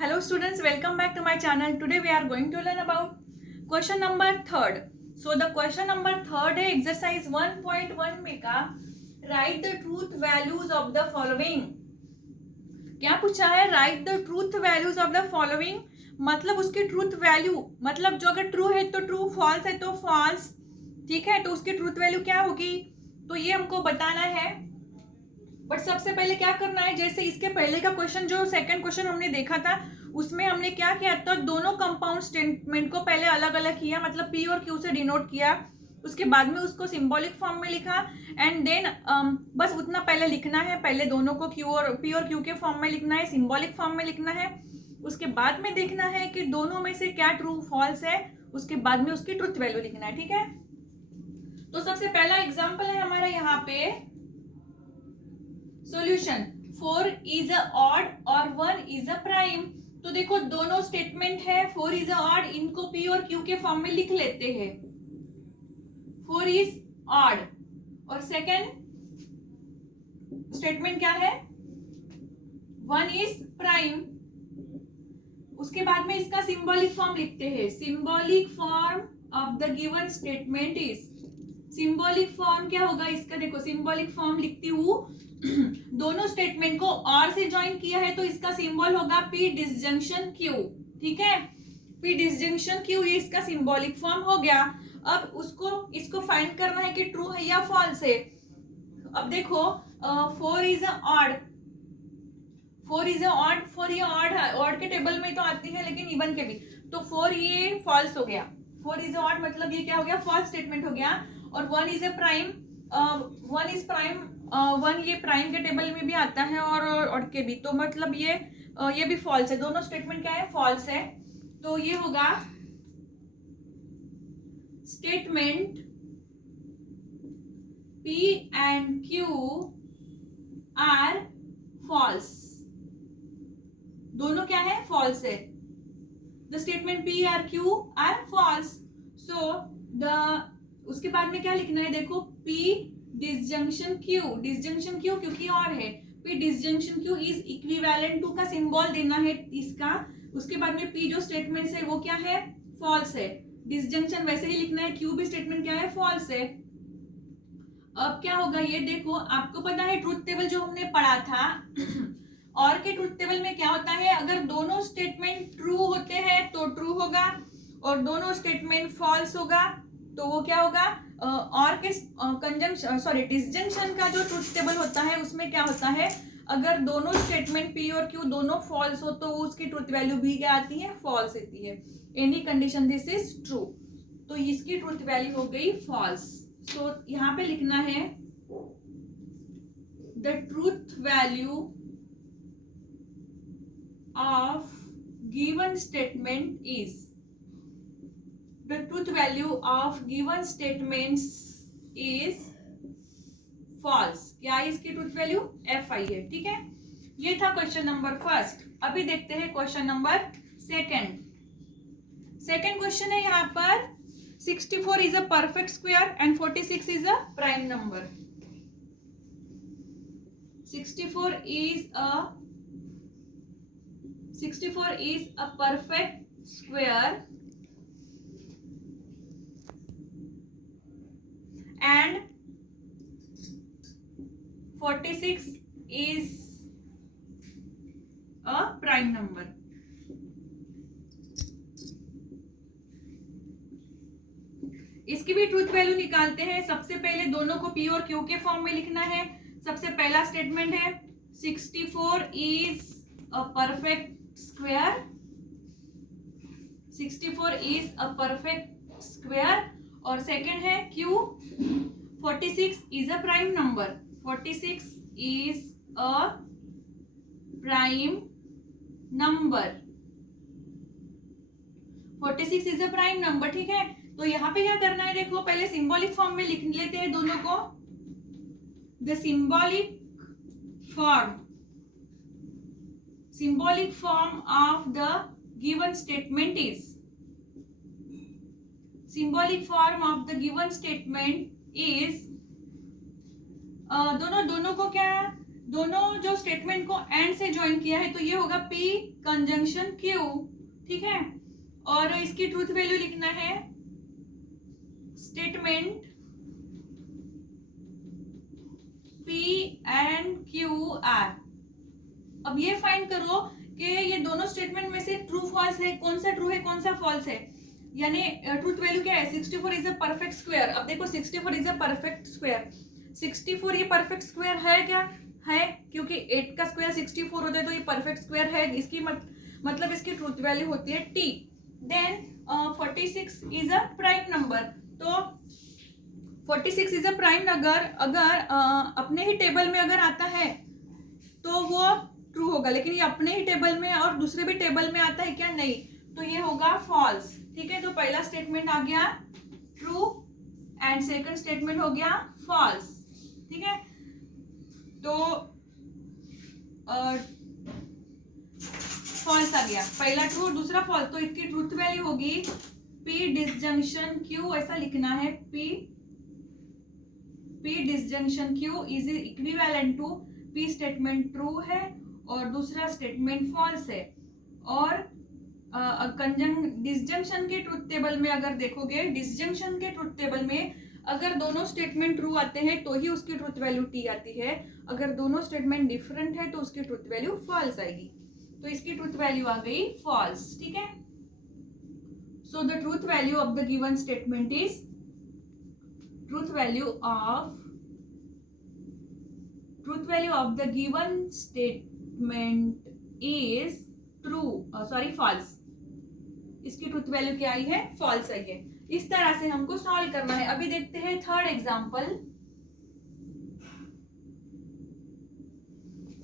Hello students, welcome back to my channel. Today we are going to learn about question number third. So the question number third है exercise 1.1 में का write the truth values of the following. क्या पूछा है? write the truth values of the following मतलब उसकी truth value मतलब जो अगर true है तो true, false है तो false, ठीक है, तो उसकी truth value क्या होगी, तो ये हमको बताना है. बट सबसे पहले क्या करना है, जैसे इसके पहले का क्वेश्चन जो सेकंड क्वेश्चन हमने देखा था उसमें हमने क्या किया था, दोनों कंपाउंड स्टेटमेंट को पहले अलग अलग किया, मतलब पी और क्यू से डिनोट किया, उसके बाद में उसको सिंबॉलिक फॉर्म में लिखा एंड देन बस उतना पहले लिखना है, पहले दोनों को क्यू और पी और क्यू के फॉर्म में लिखना है, सिंबॉलिक फॉर्म में लिखना है, उसके बाद में देखना है कि दोनों में से क्या ट्रू फॉल्स है, उसके बाद में उसकी ट्रुथ वैल्यू लिखना है. ठीक है, तो सबसे पहला एग्जाम्पल है हमारा यहाँ पे सॉल्यूशन 4 इज अ ऑड और 1 इज अ प्राइम. तो देखो दोनों स्टेटमेंट है, 4 इज अ ऑड, इनको पी और क्यू के फॉर्म में लिख लेते हैं. 4 इज ऑड और सेकेंड स्टेटमेंट क्या है, 1 इज प्राइम. उसके बाद में इसका सिंबॉलिक फॉर्म लिखते हैं. Symbolic form of the given statement is, symbolic form क्या होगा इसका, देखो सिंबॉलिक फॉर्म लिखती हूँ. दोनों स्टेटमेंट को और से ज्वाइन किया है तो इसका सिंबल होगा पी डिसजंक्शन क्यू. ठीक है, पी डिसजंक्शन क्यू, ये इसका सिंबॉलिक फॉर्म हो गया. अब इसको फाइंड करना है कि ट्रू है या फॉल्स है. अब देखो 4 इज ऑड, 4 इज ऑड, 4 ये ऑड के टेबल में तो आती है लेकिन इवन के भी, तो 4 ये फॉल्स हो गया. 4 इज ऑड मतलब ये क्या हो गया, फॉल्स स्टेटमेंट हो गया. और 1 is a prime, 1 is prime, 1 ये प्राइम के टेबल में भी आता है और ऑड के भी, तो मतलब ये भी फॉल्स है. दोनों स्टेटमेंट क्या है, फॉल्स है. तो ये होगा statement P and Q are false. दोनों क्या है, फॉल्स है. The statement P और Q are false. So उसके बाद में क्या लिखना है, देखो P disjunction Q, disjunction Q क्योंकि और है, P disjunction Q is equivalent to का सिंबल देना है इसका. उसके बाद में P जो स्टेटमेंट है वो क्या है, फॉल्स है. डिसजंक्शन वैसे ही लिखना है, Q भी स्टेटमेंट क्या है, फॉल्स है. अब क्या होगा ये देखो, आपको पता है ट्रुथ टेबल जो हमने पढ़ा था और के ट्रुथ टेबल में क्या होता है, अगर दोनों स्टेटमेंट ट्रू होते हैं तो ट्रू होगा और दोनों स्टेटमेंट फॉल्स होगा तो वो क्या होगा, और के कंजंक्शन सॉरी डिसजंक्शन का जो ट्रुथ टेबल होता है उसमें क्या होता है, अगर दोनों स्टेटमेंट पी और क्यू दोनों फॉल्स हो तो उसकी ट्रुथ वैल्यू भी क्या आती है, फॉल्स आती है. Any condition this is true, तो इसकी ट्रुथ वैल्यू हो गई फॉल्स. तो यहाँ पे लिखना है the truth value of given statement is, the truth value of given statements is false. क्या है इसकी ट्रूथ वैल्यू, एफ आई है. ठीक है, ये था क्वेश्चन नंबर फर्स्ट. अभी देखते हैं question number second. Second question है यहाँ पर 64 is a perfect square and 46 is a prime number. 64 is a perfect square and 46 is a prime number. इसकी भी ट्रूथ वैल्यू निकालते हैं. सबसे पहले दोनों को पी और क्यू के फॉर्म में लिखना है. सबसे पहला स्टेटमेंट है 64 is a perfect square, 64 is a perfect square. और सेकंड है Q, 46 is a prime number, 46 is a prime number, 46 is a prime number. ठीक है, तो यहाँ पे क्या करना है, देखो पहले सिंबॉलिक फॉर्म में लिख लेते हैं दोनों को. The symbolic form of the given statement is, symbolic form of the given statement is, दोनों को क्या दोनों जो स्टेटमेंट को एंड से ज्वाइन किया है तो ये होगा P कंजंक्शन Q, ठीक है। और इसकी ट्रूथ वैल्यू लिखना है statement P and Q are. अब ये फाइंड करो कि ये दोनों स्टेटमेंट में से ट्रू फॉल्स है, कौन सा ट्रू है कौन सा फॉल्स है। यानी ट्रूथ वैल्यू क्या है, 64 इज अ परफेक्ट स्क्वायर। अब देखो 64 इज अ परफेक्ट स्क्वायर, 64 ये परफेक्ट स्क्वायर है क्या, है, क्योंकि 8 का स्क्वायर 64 होता है तो ये परफेक्ट स्क्वायर है। इसकी मतलब इसकी ट्रूथ वैल्यू होती है T। Then 46 is a prime number, तो 46 इज अ प्राइम अगर अपने ही टेबल में अगर आता है तो वो ट्रू होगा, लेकिन ये अपने ही टेबल में और दूसरे भी टेबल में आता है क्या, नहीं, तो ये होगा फॉल्स, ठीक है। तो पहला स्टेटमेंट आ गया ट्रू एंड सेकंड स्टेटमेंट हो गया फॉल्स, ठीक है। तो फॉल्स आ गया, पहला ट्रू और दूसरा फॉल्स, तो इसकी ट्रूथ वैल्यू होगी P डिसजंक्शन Q, ऐसा लिखना है P disjunction Q is equivalent to P statement true है और दूसरा स्टेटमेंट फॉल्स है। और डिसजंक्शन के ट्रूथ टेबल में अगर देखोगे, डिसजंक्शन के ट्रूथ टेबल में अगर दोनों स्टेटमेंट ट्रू आते हैं तो ही उसकी ट्रूथ वैल्यू T आती है, अगर दोनों स्टेटमेंट डिफरेंट है तो उसकी ट्रूथ वैल्यू फॉल्स आएगी। तो इसकी ट्रूथ वैल्यू आ गई फॉल्स, ठीक है। So the truth value of the given statement is truth value of the given statement is true, sorry false. इसकी ट्रूथ वैल्यू क्या आई है, फॉल्स आई है। इस तरह से हमको सॉल्व करना है। अभी देखते हैं थर्ड एग्जांपल।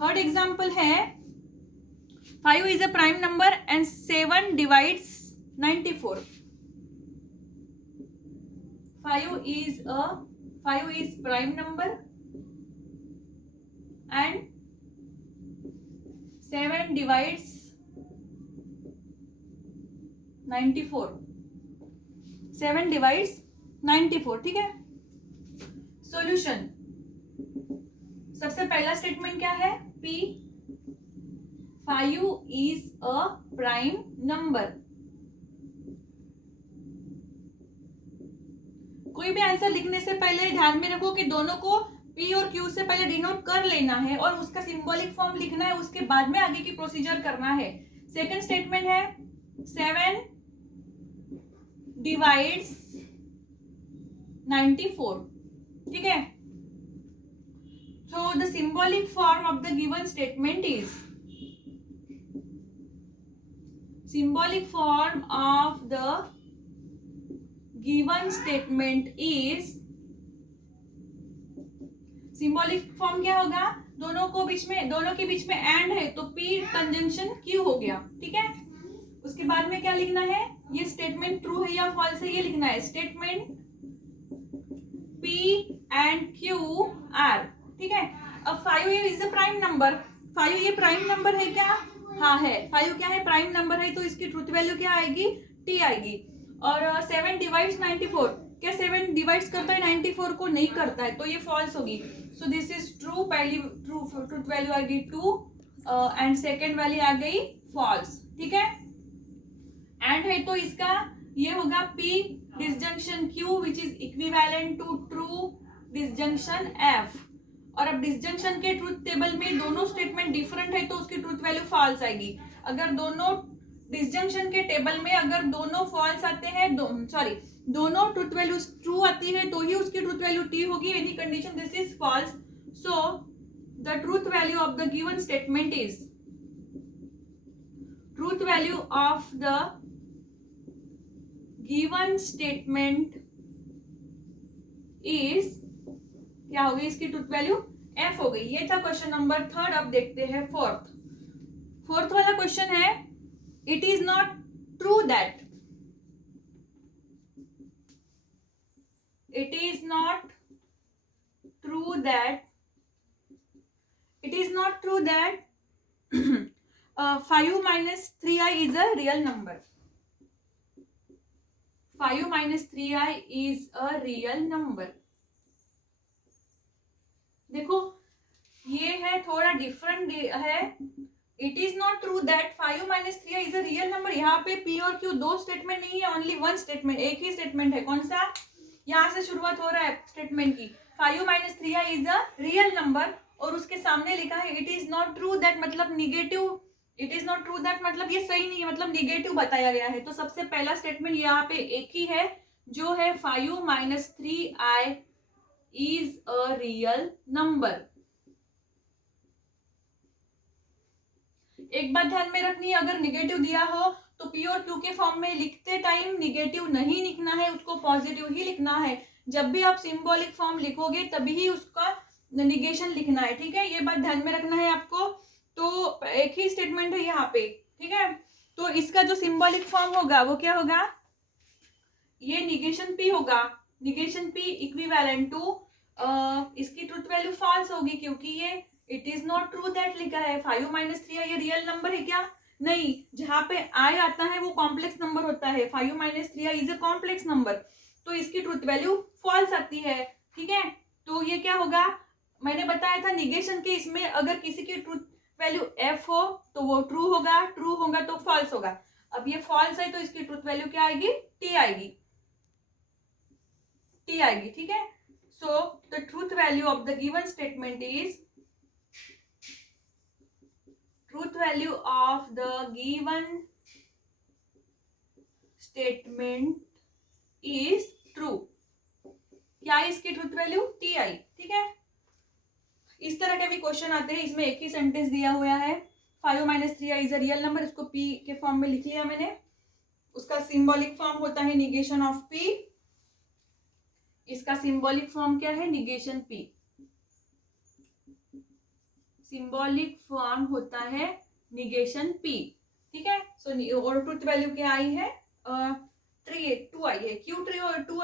थर्ड एग्जांपल है 5 is a prime number and 7 divides 94. 5 is prime number and 7 divides 94. 7 divides 94, ठीक है। सॉल्यूशन, सबसे पहला स्टेटमेंट क्या है, P 5 is a prime number। कोई भी आंसर लिखने से पहले ध्यान में रखो कि दोनों को P और Q से पहले डिनोट कर लेना है और उसका सिंबॉलिक फॉर्म लिखना है, उसके बाद में आगे की प्रोसीजर करना है। सेकंड स्टेटमेंट है 7 divides 94, ठीक है। So the symbolic form of the given statement is, symbolic form of the given statement is, symbolic form क्या होगा, दोनों के बीच में एंड है तो P कंजंक्शन Q हो गया, ठीक है। उसके बाद में क्या लिखना है, ये स्टेटमेंट ट्रू है या फॉल्स है ये लिखना है, statement P and Q are, ठीक है। अब 5 इज अ प्राइम नंबर, 5 ये प्राइम नंबर है क्या, हाँ है, 5 क्या है, प्राइम नंबर है, तो इसकी ट्रूथ वैल्यू क्या आएगी, T आएगी। और 7 डिवाइड्स 94, क्या 7 डिवाइड्स करता है 94 को, नहीं करता है, तो ये फॉल्स होगी। सो दिस इज ट्रू, पहली ट्रूथ वैल्यू आ गई 2 एंड सेकेंड वैल्यू आ गई फॉल्स, ठीक है। एंड है तो इसका ये होगा P disjunction Q which is equivalent to true disjunction F। और अब डिसजंक्शन के ट्रूथ टेबल में दोनों स्टेटमेंट डिफरेंट है तो उसकी ट्रूथ वैल्यू फॉल्स आएगी। अगर दोनों डिसजंक्शन के टेबल में अगर दोनों फॉल्स आते हैं, दोनों ट्रूथ वैल्यू ट्रू आती है तो ही उसकी ट्रूथ वैल्यू T होगी। Any condition this is false, so the truth value of the given statement is, truth value of the given statement is, क्या होगी इसकी ट्रूथ वैल्यू, F हो गई। ये था क्वेश्चन नंबर थर्ड। अब देखते हैं फोर्थ वाला क्वेश्चन है, it is not true that, it is not true that 5 minus 3i is a real number, 5 minus 3i is a real number। देखो ये है थोड़ा डिफरेंट है। It is not true that 5 minus 3 is a real number. यहाँ पे P और Q दो statement नहीं है, ओनली वन स्टेटमेंट, एक ही स्टेटमेंट है। कौन सा? यहाँ से शुरुआत हो रहा है स्टेटमेंट की, 5 minus 3 is a real number, और उसके सामने लिखा है it is not true that, मतलब negative. It is not true that मतलब ये सही नहीं है, मतलब निगेटिव बताया गया है। तो सबसे पहला स्टेटमेंट यहाँ पे एक ही है, जो है 5 minus 3i is a real number. एक बात ध्यान में रखनी है, अगर निगेटिव दिया हो तो पी और क्यू के फॉर्म में लिखते टाइम निगेटिव नहीं लिखना है, उसको पॉजिटिव ही लिखना है। जब भी आप सिंबॉलिक फॉर्म लिखोगे तभी ही उसका निगेशन लिखना है, ठीक है? ये बात ध्यान में रखना है आपको। तो एक ही स्टेटमेंट है यहाँ पे, ठीक है? तो इसका जो सिंबॉलिक फॉर्म होगा वो क्या होगा? ये निगेशन पी होगा। निगेशन पी इक्विवेलेंट टू इसकी ट्रुथ वैल्यू फॉल्स होगी, क्योंकि ये it is not true that लिखा है। 5 माइनस 3 ये रियल नंबर है क्या? नहीं, जहां पे आई आता है वो कॉम्प्लेक्स नंबर होता है। 5 minus 3 is a complex number, तो इसकी ट्रुथ वैल्यू फॉल्स आती है, ठीक है? तो ये क्या होगा? मैंने बताया था निगेशन के इसमें अगर किसी की ट्रुथ वैल्यू एफ हो तो वो ट्रू होगा, ट्रू होगा तो फॉल्स होगा। अब ये फॉल्स है तो इसकी ट्रुथ वैल्यू क्या आएगी? टी आएगी, टी आएगी, ठीक है? So the truth value of the given statement is, truth value of the given statement is true. क्या है इसकी ट्रूथ वैल्यू? टी आई, ठीक है? इस तरह के भी क्वेश्चन आते हैं, इसमें एक ही सेंटेंस दिया हुआ है, 5 minus 3 is a real number, इसको पी के फॉर्म में लिख लिया मैंने। उसका सिंबॉलिक फॉर्म होता है निगेशन ऑफ पी। इसका सिंबॉलिक फॉर्म क्या है? Negation P. सिंबॉलिक फॉर्म होता है निगेशन पी, ठीक है? सो और ट्रुथ वैल्यू क्या आई है? टू आई है। क्यों टू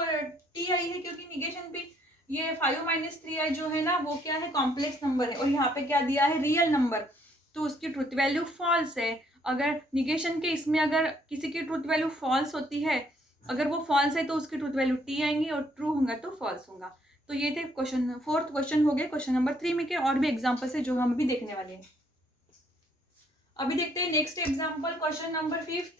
टी आई है? क्योंकि निगेशन पी, ये 5 माइनस 3 आई जो है ना वो क्या है? कॉम्प्लेक्स नंबर है, और यहाँ पे क्या दिया है? रियल नंबर, तो उसकी ट्रुथ वैल्यू फॉल्स है। अगर निगेशन के इसमें अगर किसी की ट्रुथ वैल्यू फॉल्स होती है, अगर वो फॉल्स है तो उसकी ट्रुथ वैल्यू टी आएंगी, और ट्रू होगा तो फॉल्स होगा। तो ये थे क्वेश्चन, फोर्थ क्वेश्चन हो गए क्वेश्चन नंबर 3 में के, और भी एग्जाम्पल्स है जो हम अभी देखने वाले हैं। अभी देखते हैं next example, question number 5।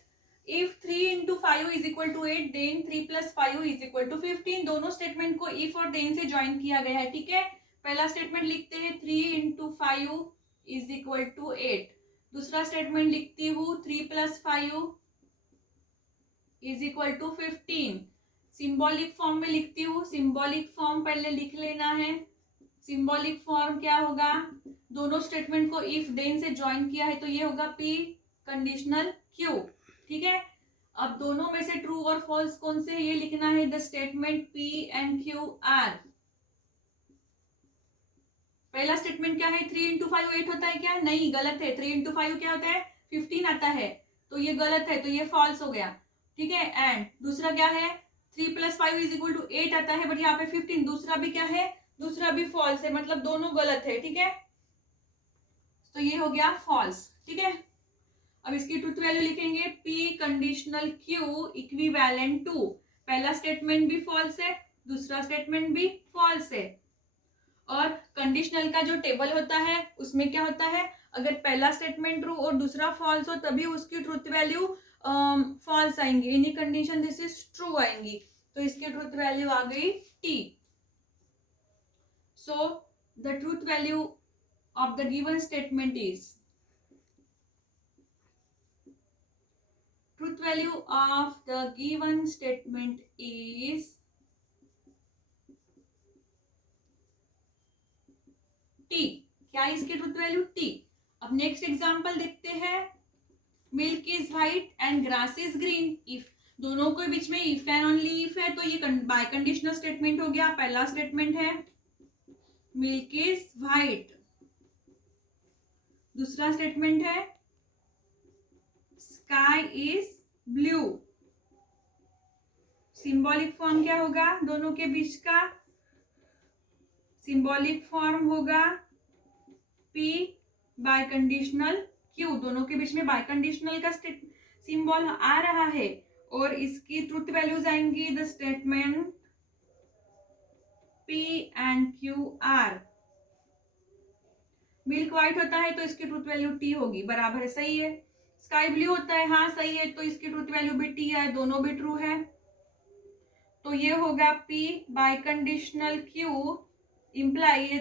If 3 into 5 is equal to 8, then 3 plus 5 is equal to 15। दोनों स्टेटमेंट को इफ और देन से ज्वाइन किया गया है, ठीक है? पहला स्टेटमेंट लिखते हैं 3 इंटू 5 इज इक्वल टू 8। दूसरा स्टेटमेंट लिखती हूँ 3 plus 5 is equal to 15। Symbolic form में लिखती हूँ, सिंबॉलिक फॉर्म पहले लिख लेना है। सिंबॉलिक फॉर्म क्या होगा? दोनों स्टेटमेंट को इफ देन से ज्वाइन किया है तो ये होगा पी कंडीशनल क्यू, ठीक है? अब दोनों में से ट्रू और फॉल्स कौन से है ये लिखना है। The statement P and Q R. पहला स्टेटमेंट क्या है? 3 इंटू 5 8 होता है क्या? नहीं, गलत है। 3 इंटू 5 क्या होता है? 15 आता है, तो ये गलत है, तो ये फॉल्स हो गया, ठीक है? एंड दूसरा क्या है? 3 प्लस 5 इज इक्वल टू 8 आता है, बट यहाँ पे 15, दूसरा भी क्या है? दूसरा भी फॉल्स है, मतलब दोनों गलत है, ठीक है? तो ये हो गया फॉल्स, ठीक है? अब इसकी ट्रुथ वैल्यू लिखेंगे P conditional Q equivalent to, पहला स्टेटमेंट भी फॉल्स है, दूसरा स्टेटमेंट भी फॉल्स है। और कंडीशनल का जो टेबल होता है उसमें क्या होता है? अगर पहला स्टेटमेंट ट्रू और दूसरा फॉल्स हो तभी उसकी ट्रुथ वैल्यू फॉल्स आएंगी, any condition this is true आएंगी, तो इसकी ट्रुथ वैल्यू आ गई T. So the truth value of the given statement is, truth value of the given statement is t। क्या है इसकी ट्रुथ वैल्यू? t। अब next example देखते हैं, milk is white and grass is green. If दोनों के बीच में इफ एंड ओनली इफ है तो ये बाय कंडीशनल स्टेटमेंट हो गया। पहला स्टेटमेंट है मिल्क इज व्हाइट, दूसरा स्टेटमेंट है sky is blue. Symbolic form क्या होगा दोनों के बीच का? सिंबॉलिक फॉर्म होगा P बाय कंडीशनल Q। दोनों के बीच में बाय कंडीशनल का सिंबल आ रहा है, और इसकी ट्रुथ वैल्यूज आएंगी the statement P and Q are. Milk white होता है तो इसकी ट्रूथ वैल्यू टी होगी, बराबर है, सही है। स्काई ब्लू होता है, हाँ सही है, तो इसकी ट्रूथ वैल्यू भी टी है, दोनों भी ट्रू है। तो ये होगा P bye conditional Q imply, ये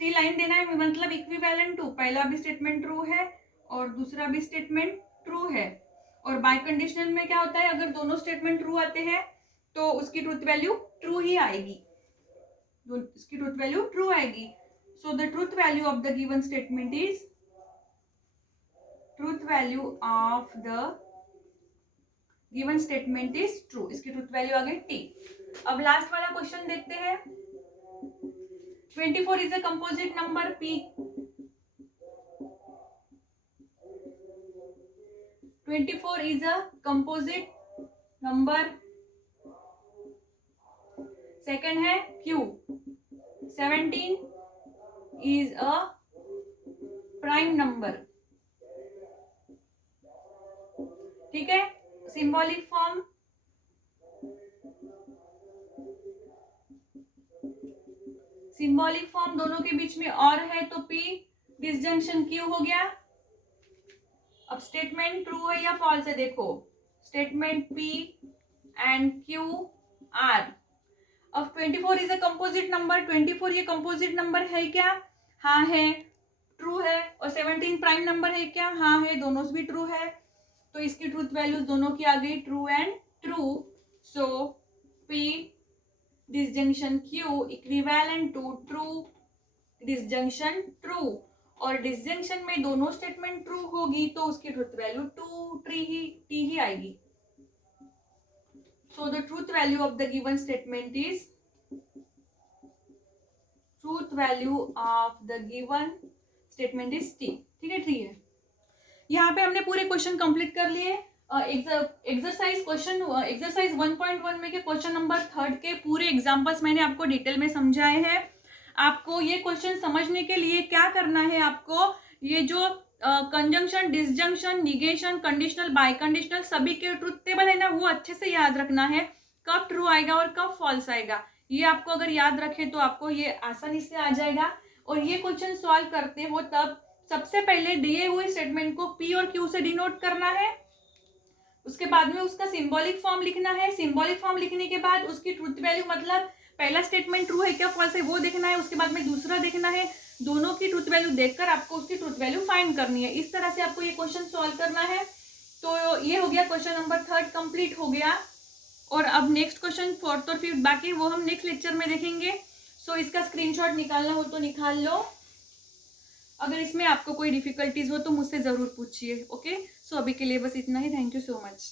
3 लाइन देना है, मतलब इक्विवेलेंट टू, पहला भी स्टेटमेंट ट्रू है और दूसरा भी स्टेटमेंट ट्रू है। और बाय कंडीशनल में क्या होता है, अगर दोनों स्टेटमेंट ट्रू आते हैं तो उसकी ट्रूथ वैल्यू ट्रू ही आएगी, इसकी ट्रूथ वैल्यू ट्रू आएगी। सो the truth value of the given statement is, truth value of the given statement is true, इसकी ट्रूथ वैल्यू आ गई टी। अब लास्ट वाला क्वेश्चन देखते हैं। 24 is a composite number P, 24 is a composite number, second है Q, 17 is a prime number, ठीक है। Symbolic form, symbolic form दोनों के बीच में और है तो P डिसजंक्शन Q हो गया। अब स्टेटमेंट ट्रू है या फॉल्स है देखो, statement P and Q are. अब 24 इज अ कंपोजिट नंबर, 24 ये कंपोजिट नंबर है क्या, हाँ है, ट्रू है। और 17 प्राइम नंबर है क्या, हाँ है, दोनों भी ट्रू है। तो इसकी ट्रूथ वैल्यूज दोनों की आ गई true and true. So P disjunction Q equivalent to true disjunction true, और डिसजंक्शन में दोनों स्टेटमेंट ट्रू होगी तो उसकी ट्रूथ वैल्यू टी ही आएगी। सो the truth value of the given statement is, truth value of the given statement is T, ठीक है, tree है। यहाँ पे हमने पूरे क्वेश्चन कंप्लीट कर लिए। एक्सरसाइज 1.1 में के क्वेश्चन नंबर 3 के पूरे एग्जांपल्स मैंने आपको डिटेल में समझाए हैं। आपको ये क्वेश्चन समझने के लिए क्या करना है, आपको ये जो conjunction, disjunction, negation, conditional, bye conditional सभी के ट्रूथ टेबल है ना, वो अच्छे से याद रखना है, कब ट्रू आएगा और कब फॉल्स आएगा। ये आपको अगर याद रखे तो आपको ये आसानी से आ जाएगा। और ये क्वेश्चन सॉल्व करते हो तब सबसे पहले दिए हुए स्टेटमेंट को P और Q से डिनोट करना है, उसके बाद में उसका सिंबॉलिक फॉर्म लिखना है। सिंबॉलिक फॉर्म लिखने के बाद उसकी ट्रूथ वैल्यू, मतलब पहला स्टेटमेंट ट्रू है क्या फॉल्स है वो देखना है, उसके बाद में दूसरा देखना है, दोनों की ट्रूथ वैल्यू देखकर आपको उसकी ट्रूथ वैल्यू फाइंड करनी है। इस तरह से आपको ये क्वेश्चन सॉल्व करना है। तो ये हो गया क्वेश्चन नंबर 3 कंप्लीट हो गया। और अब नेक्स्ट क्वेश्चन 4th और 5th बाकी, वो हम नेक्स्ट लेक्चर में देखेंगे। सो इसका स्क्रीनशॉट निकालना हो तो निकाल लो। अगर इसमें आपको कोई डिफिकल्टीज हो तो मुझसे जरूर पूछिए। ओके, सो अभी के लिए बस इतना ही। Thank you so much.